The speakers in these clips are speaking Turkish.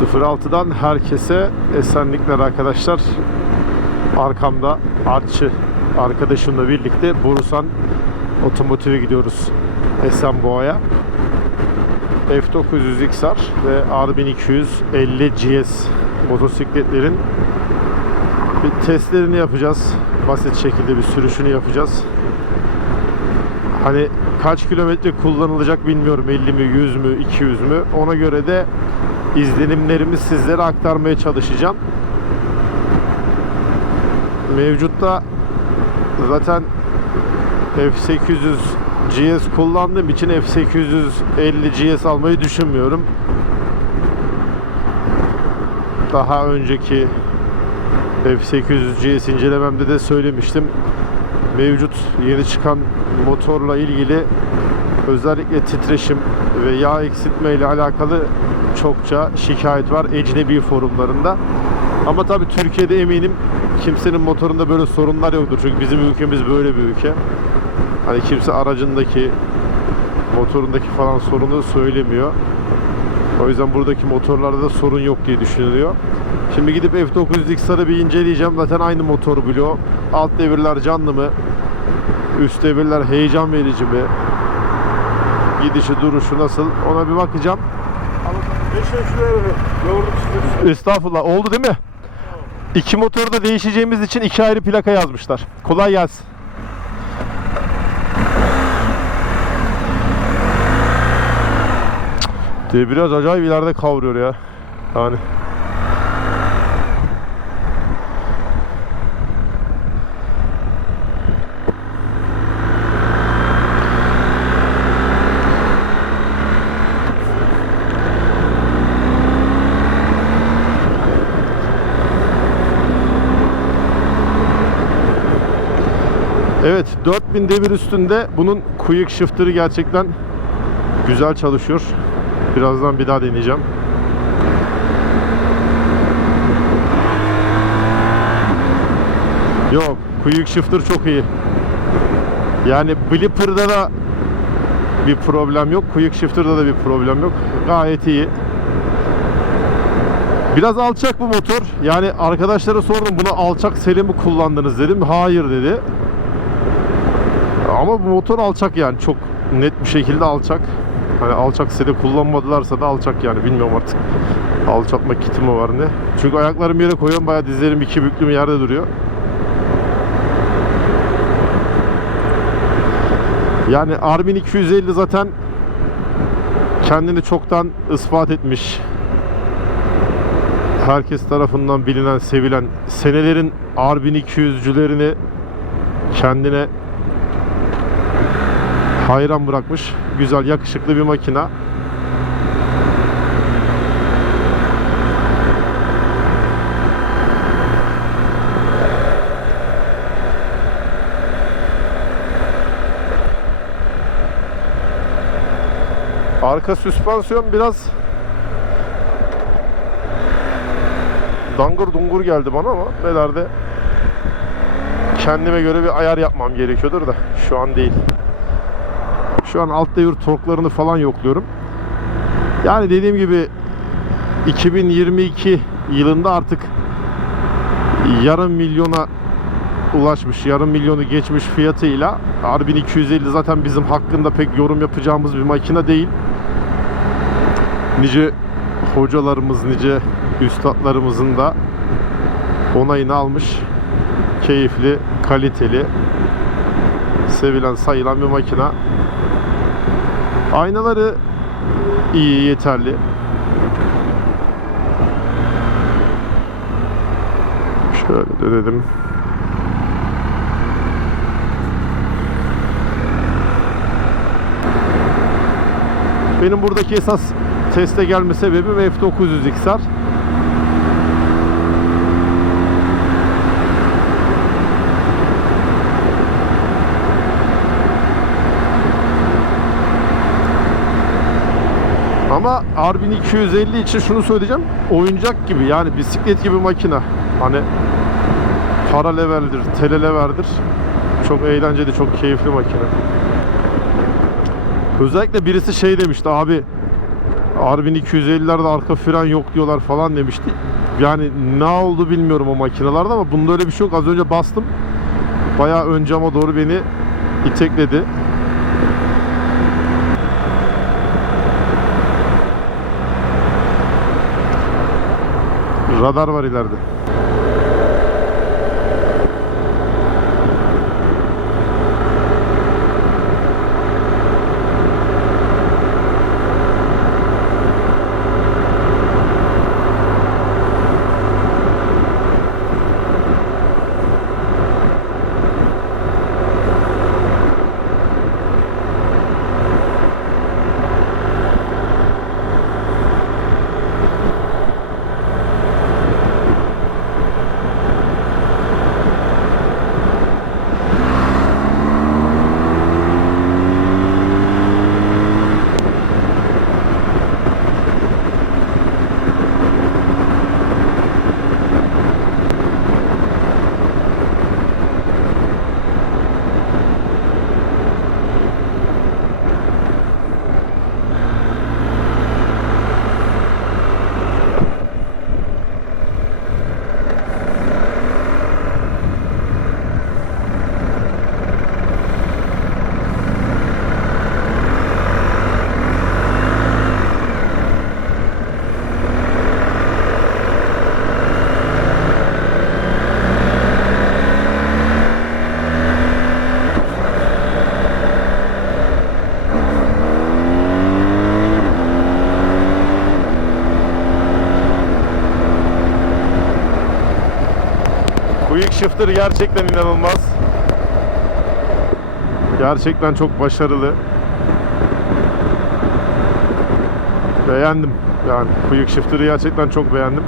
06'dan herkese esenlikler arkadaşlar. Arkamda Artçı arkadaşımla birlikte Borusan Otomotiv'e gidiyoruz. Esenboğa'ya. F900 XR ve R1250 GS motosikletlerin bir testlerini yapacağız. Basit şekilde bir sürüşünü yapacağız. Hani kaç kilometre kullanılacak bilmiyorum. 50 mi, 100 mü, 200 mü? Ona göre de izlenimlerimi sizlere aktarmaya çalışacağım. Mevcutta zaten F800 GS kullandığım için F850 GS almayı düşünmüyorum. Daha önceki F800 GS incelememde de söylemiştim. Mevcut yeni çıkan motorla ilgili özellikle titreşim ve yağ eksiltme ile alakalı çokça şikayet var ecnebi forumlarında. Ama tabii Türkiye'de eminim kimsenin motorunda böyle sorunlar yoktur. Çünkü bizim ülkemiz böyle bir ülke. Hani kimse aracındaki motorundaki falan sorunu söylemiyor. O yüzden buradaki motorlarda da sorun yok diye düşünülüyor. Şimdi gidip F900 XR'ı bir inceleyeceğim. Zaten aynı motor bloğu. Alt devirler canlı mı? Üst devirler heyecan verici mi? Gidişi duruşu nasıl? Ona bir bakacağım. Estağfurullah. Oldu değil mi? İki motoru da değişeceğimiz için iki ayrı plaka yazmışlar. Kolay gelsin. De biraz acayip ileride kavruyor ya. Yani. 4000 devir üstünde bunun quick shifter'ı gerçekten güzel çalışıyor. Birazdan bir daha deneyeceğim. Yok quick shifter çok iyi. Yani Blipper'da da bir problem yok. Quick shifter'da da bir problem yok. Gayet iyi. Biraz alçak bu motor. Yani arkadaşlara sordum bunu alçak seri mi kullandınız dedim. Hayır dedi. Ama bu motor alçak yani çok net bir şekilde alçak. Hani alçak seri kullanmadılarsa da alçak yani bilmiyorum artık. Alçaltma kiti mi var ne? Çünkü ayaklarımı yere koyuyorum bayağı dizlerim iki büklüm yerde duruyor. Yani R1250 zaten kendini çoktan ispat etmiş. Herkes tarafından bilinen, sevilen senelerin R1200'cülerini kendine hayran bırakmış. Güzel, yakışıklı bir makina. Arka süspansiyon biraz dangır dungur geldi bana ama nelerde kendime göre bir ayar yapmam gerekiyordur da şu an değil. Şu an alt devir torklarını falan yokluyorum. Yani dediğim gibi 2022 yılında artık yarım milyona ulaşmış, yarım milyonu geçmiş fiyatıyla R1250 zaten bizim hakkında pek yorum yapacağımız bir makine değil. Nice hocalarımız, nice üstadlarımızın da onayını almış. Keyifli, kaliteli, sevilen, sayılan bir makina. Aynaları iyi, yeterli. Şöyle de dedim. Benim buradaki esas teste gelme sebebim F900 XR. Ama R1250 için şunu söyleyeceğim. Oyuncak gibi yani bisiklet gibi makine. Hani para leveldir, tele leveldir. Çok eğlenceli, çok keyifli makine. Özellikle birisi şey demişti abi Arbin 250'lerde arka fren yok diyorlar falan demişti. Yani ne oldu bilmiyorum o makinalarda ama bunda öyle bir şey yok. Az önce bastım. Bayağı ön cama doğru beni itekledi. Radar var ileride. Quick Shifter gerçekten inanılmaz. Gerçekten çok başarılı. Beğendim. Yani Quick Shifter'ı gerçekten çok beğendim.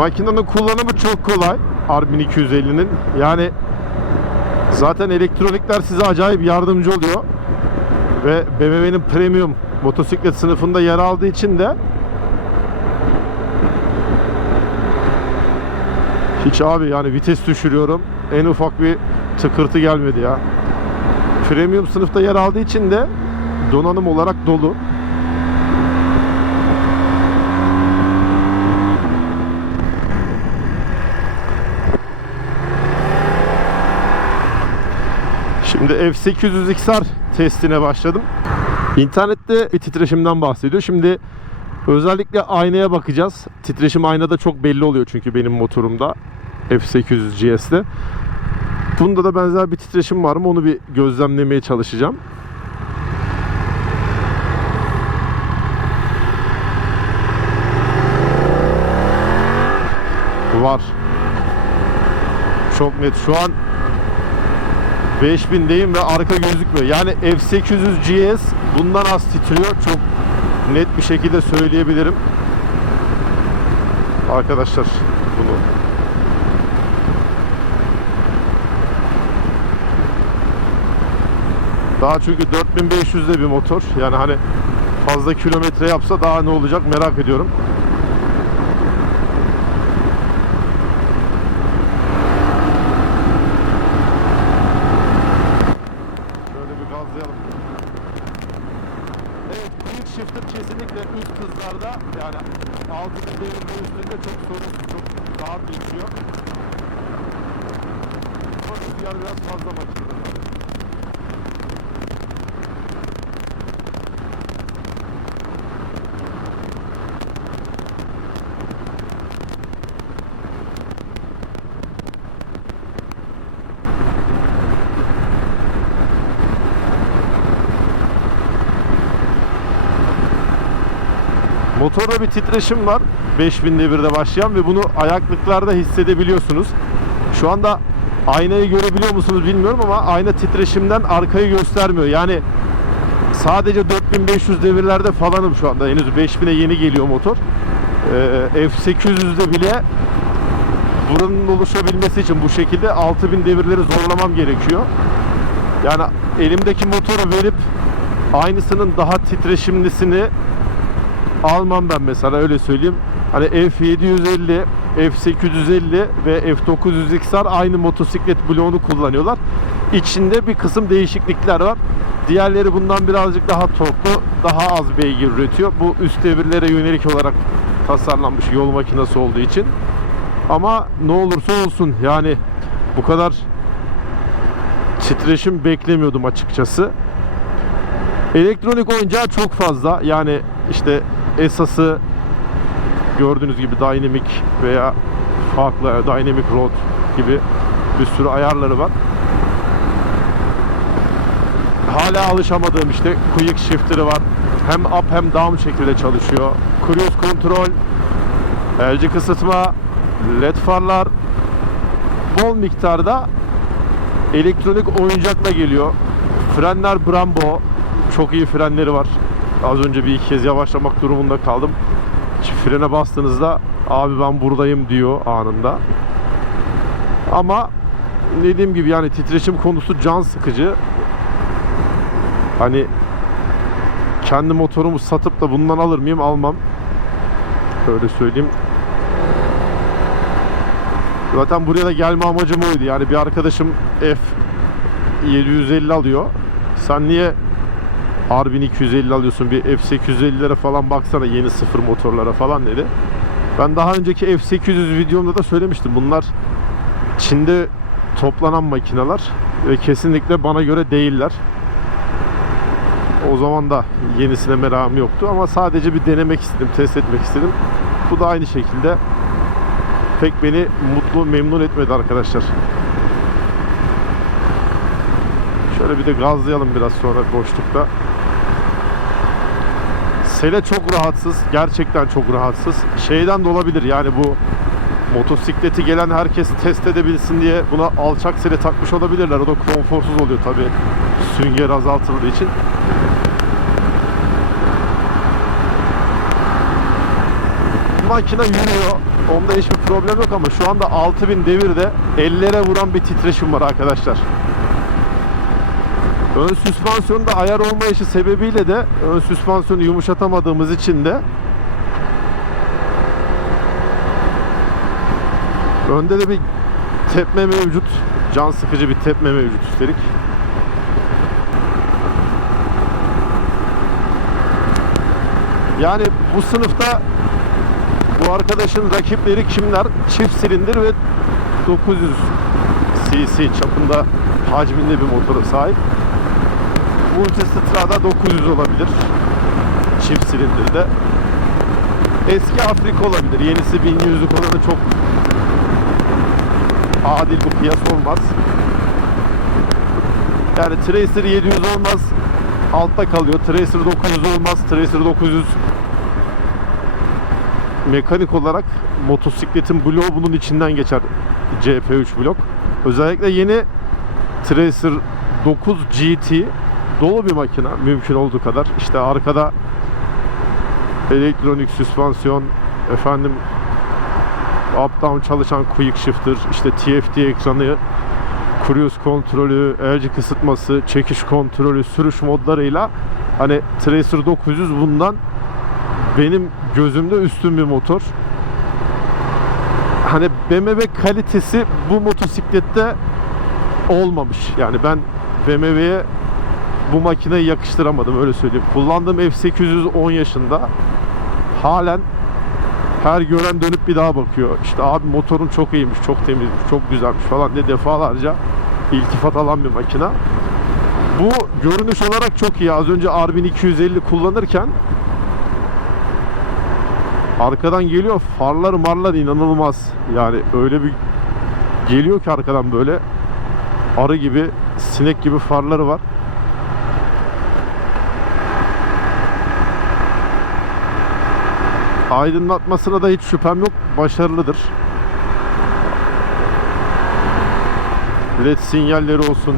Makinenin kullanımı çok kolay. Arbin 250'nin. Yani zaten elektronikler size acayip yardımcı oluyor. Ve BMW'nin premium motosiklet sınıfında yer aldığı için de hiç abi yani vites düşürüyorum. En ufak bir tıkırtı gelmedi ya. Premium sınıfta yer aldığı için de donanım olarak dolu. Şimdi F800 XR testine başladım. İnternette bir titreşimden bahsediyor. Şimdi özellikle aynaya bakacağız. Titreşim aynada çok belli oluyor çünkü benim motorumda F800 GS'de. Bunda da benzer bir titreşim var mı onu bir gözlemlemeye çalışacağım. Var. Çok net. Şu an 5000'deyim ve arka gözükmüyor. Yani F800 GS bundan az titriyor. Çok net bir şekilde söyleyebilirim. Arkadaşlar bunu Daha çünkü 4500'de bir motor. Yani hani fazla kilometre yapsa daha ne olacak merak ediyorum. Şöyle bir gazlayalım. Evet, quick shifter kesinlikle üst hızlarda yani 6 devirde üstünde çok sorunsuz, çok rahat geçiyor. Ama rüzgar biraz fazla makinede. Motorda bir titreşim var 5000 devirde başlayan ve bunu ayaklıklarda hissedebiliyorsunuz. Şu anda aynayı görebiliyor musunuz bilmiyorum ama ayna titreşimden arkayı göstermiyor. Yani sadece 4500 devirlerde falanım şu anda. Henüz 5000'e yeni geliyor motor. Ee, F800'de bile buranın oluşabilmesi için bu şekilde 6000 devirleri zorlamam gerekiyor. Yani elimdeki motoru verip aynısının daha titreşimlisini almam ben mesela öyle söyleyeyim. Hani F750, F850 ve F900XR aynı motosiklet bloğunu kullanıyorlar. İçinde bir kısım değişiklikler var. Diğerleri bundan birazcık daha torklu, daha az beygir üretiyor. Bu üst devirlere yönelik olarak tasarlanmış yol makinesi olduğu için. Ama ne olursa olsun yani bu kadar titreşim beklemiyordum açıkçası. Elektronik oyuncağı çok fazla. Yani işte esası gördüğünüz gibi Dynamic veya farklı Dynamic Road gibi bir sürü ayarları var. Hala alışamadığım işte quick shifter'ı var. Hem up hem down şekilde çalışıyor. Cruise control, elci kısıtma, led farlar bol miktarda elektronik oyuncakla geliyor. Frenler Brembo. Çok iyi frenleri var. Az önce bir iki kez yavaşlamak durumunda kaldım. Frene bastığınızda abi ben buradayım diyor anında. Ama dediğim gibi yani titreşim konusu can sıkıcı. Hani kendi motorumu satıp da bundan alır mıyım? Almam. Öyle söyleyeyim. Zaten buraya da gelme amacım oydu. Yani bir arkadaşım F 750 alıyor. Sen niye R1250 alıyorsun? Bir F850'lere falan baksana yeni sıfır motorlara falan dedi. Ben daha önceki F800 videomda da söylemiştim. Bunlar Çin'de toplanan makineler ve kesinlikle bana göre değiller. O zaman da yenisine merakım yoktu ama sadece bir denemek istedim, test etmek istedim. Bu da aynı şekilde pek beni mutlu, memnun etmedi arkadaşlar. Şöyle bir de gazlayalım biraz sonra boşlukta. Sele çok rahatsız. Gerçekten çok rahatsız. Şeyden de olabilir yani bu motosikleti gelen herkes test edebilsin diye buna alçak sele takmış olabilirler. O da konforsuz oluyor tabi sünger azaltıldığı için. Makine yürüyor. Onda hiçbir problem yok ama şu anda 6000 devirde ellere vuran bir titreşim var arkadaşlar. Ön süspansiyonda ayar olmayışı sebebiyle de ön süspansiyonu yumuşatamadığımız için de önde de bir tepme mevcut. Can sıkıcı bir tepme mevcut üstelik. Yani bu sınıfta bu arkadaşın rakipleri kimler? Çift silindir ve 900 cc çapında hacminde bir motora sahip. Multistrada 900 olabilir. Çift silindirde. Eski Afrika olabilir. Yenisi 1100'lük olanı çok adil bu kıyas olmaz. Yani Tracer 700 olmaz. Altta kalıyor. Tracer 900 olmaz. Tracer 900 mekanik olarak motosikletin bloğu bunun içinden geçer. CP3 blok. Özellikle yeni Tracer 9 GT dolu bir makine mümkün olduğu kadar. İşte arkada elektronik süspansiyon, efendim up down çalışan quick shifter, işte TFT ekranı, cruise kontrolü, elci kısıtması, çekiş kontrolü, sürüş modlarıyla hani Tracer 900 bundan benim gözümde üstün bir motor. Hani BMW kalitesi bu motosiklette olmamış. Yani ben BMW'ye bu makineyi yakıştıramadım öyle söyleyeyim. Kullandığım F800 10 yaşında halen her gören dönüp bir daha bakıyor. İşte abi motorun çok iyiymiş, çok temizmiş, çok güzelmiş falan diye defalarca iltifat alan bir makine. Bu görünüş olarak çok iyi. Az önce R1250 kullanırken arkadan geliyor farlar marlar inanılmaz. Yani öyle bir geliyor ki arkadan böyle arı gibi, sinek gibi farları var. Aydınlatmasına da hiç şüphem yok. Başarılıdır. LED sinyalleri olsun.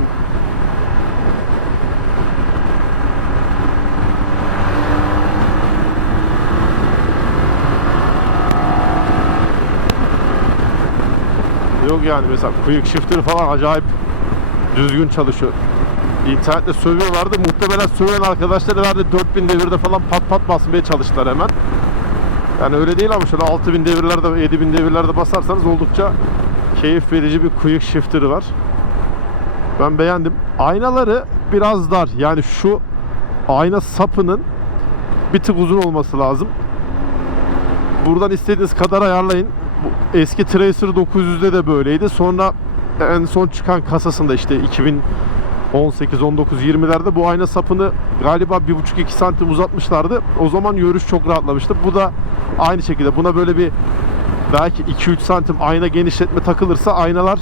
Yok yani mesela quick shifter falan acayip düzgün çalışıyor. internette sövüyorlardı. Muhtemelen söven arkadaşlar herhalde 4000 devirde falan pat pat basmaya çalıştılar hemen. Yani öyle değil ama şöyle 6000 devirlerde 7000 devirlerde basarsanız oldukça keyif verici bir quick shifter'ı var. Ben beğendim. Aynaları biraz dar. Yani şu ayna sapının bir tık uzun olması lazım. Buradan istediğiniz kadar ayarlayın. Bu eski Tracer 900'de de böyleydi. Sonra en son çıkan kasasında işte 2018, 19, 20'lerde bu ayna sapını galiba 1,5-2 santim uzatmışlardı. O zaman görüş çok rahatlamıştı. Bu da aynı şekilde. Buna böyle bir belki 2-3 santim ayna genişletme takılırsa aynalar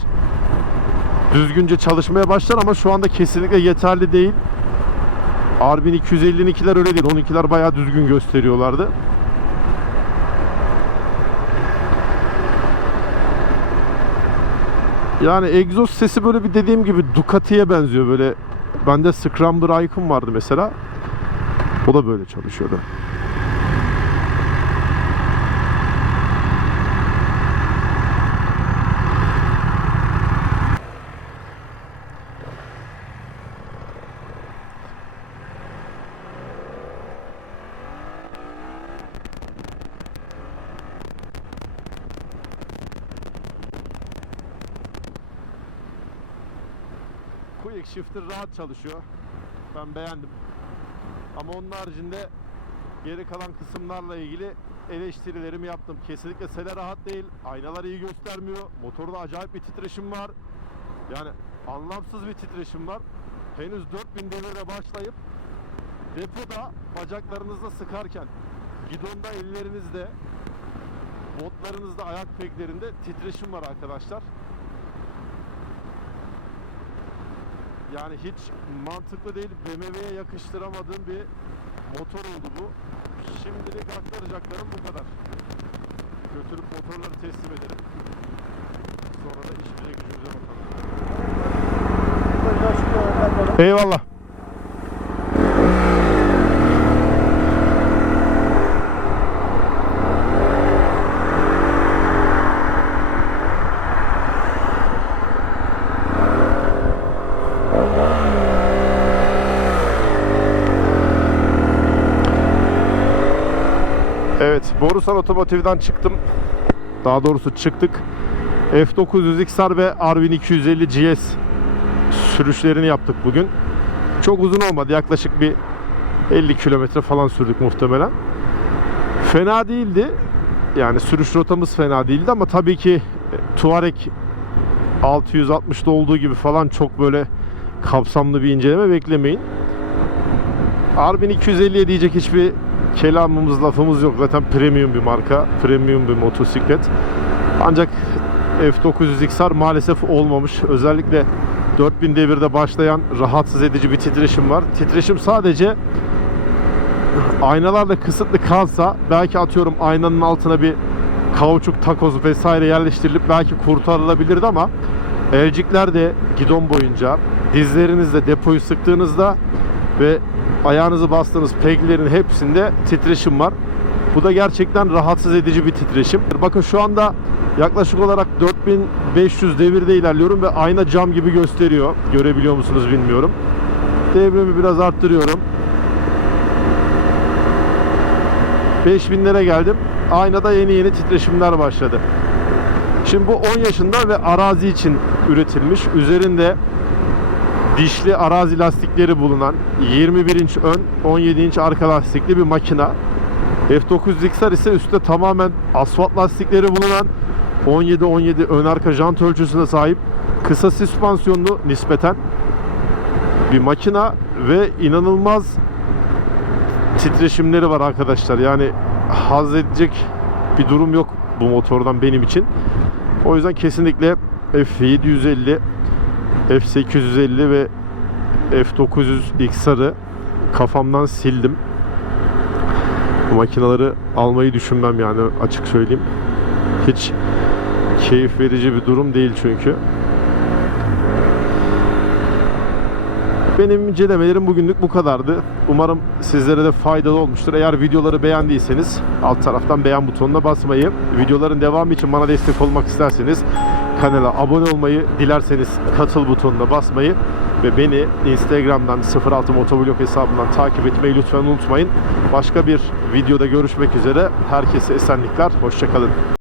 düzgünce çalışmaya başlar ama şu anda kesinlikle yeterli değil. Arbin 250'ninkiler öyle değil. Onunkiler bayağı düzgün gösteriyorlardı. Yani egzoz sesi böyle bir dediğim gibi Ducati'ye benziyor böyle. Bende Scrambler Icon vardı mesela. O da böyle çalışıyordu. Quick Shifter rahat çalışıyor. Ben beğendim. Ama onun haricinde geri kalan kısımlarla ilgili eleştirilerimi yaptım. Kesinlikle sele rahat değil. Aynalar iyi göstermiyor. Motorda acayip bir titreşim var. Yani anlamsız bir titreşim var. Henüz 4000 devirde başlayıp depoda bacaklarınızla sıkarken gidonda ellerinizde botlarınızda ayak peklerinde titreşim var arkadaşlar. Yani hiç mantıklı değil. BMW'ye yakıştıramadığım bir motor oldu bu. Şimdilik aktaracaklarım bu kadar. Götürüp motorları teslim ederim. Sonra da işimize gücümüze bakalım. Eyvallah. Borusan Otomotiv'den çıktım. Daha doğrusu çıktık. F900 XR ve Arvin 250 GS sürüşlerini yaptık bugün. Çok uzun olmadı. Yaklaşık bir 50 kilometre falan sürdük muhtemelen. Fena değildi. Yani sürüş rotamız fena değildi ama tabii ki e, Touareg 660'da olduğu gibi falan çok böyle kapsamlı bir inceleme beklemeyin. Arbin 250'ye diyecek hiçbir kelamımız lafımız yok. Zaten premium bir marka. Premium bir motosiklet. Ancak F900 XR maalesef olmamış. Özellikle 4000 devirde başlayan rahatsız edici bir titreşim var. Titreşim sadece aynalarla kısıtlı kalsa belki atıyorum aynanın altına bir kauçuk takoz vesaire yerleştirilip belki kurtarılabilirdi ama elcikler de gidon boyunca dizlerinizle depoyu sıktığınızda ve ayağınızı bastığınız peglerin hepsinde titreşim var. Bu da gerçekten rahatsız edici bir titreşim. Bakın şu anda yaklaşık olarak 4500 devirde ilerliyorum ve ayna cam gibi gösteriyor. Görebiliyor musunuz bilmiyorum. Devrimi biraz arttırıyorum. 5000'lere geldim. Aynada yeni yeni titreşimler başladı. Şimdi bu 10 yaşında ve arazi için üretilmiş. Üzerinde dişli arazi lastikleri bulunan 21 inç ön 17 inç arka lastikli bir makina. F900 XR ise üstte tamamen asfalt lastikleri bulunan 17-17 ön arka jant ölçüsüne sahip kısa süspansiyonlu nispeten bir makina ve inanılmaz titreşimleri var arkadaşlar. Yani haz edecek bir durum yok bu motordan benim için. O yüzden kesinlikle F750 F850 ve F900 XR'ı kafamdan sildim. Bu makinaları almayı düşünmem yani açık söyleyeyim. Hiç keyif verici bir durum değil çünkü. Benim incelemelerim bugünlük bu kadardı. Umarım sizlere de faydalı olmuştur. Eğer videoları beğendiyseniz alt taraftan beğen butonuna basmayı, videoların devamı için bana destek olmak isterseniz kanala abone olmayı, dilerseniz katıl butonuna basmayı ve beni Instagram'dan 06 Motovlog hesabından takip etmeyi lütfen unutmayın. Başka bir videoda görüşmek üzere. Herkese esenlikler. Hoşçakalın.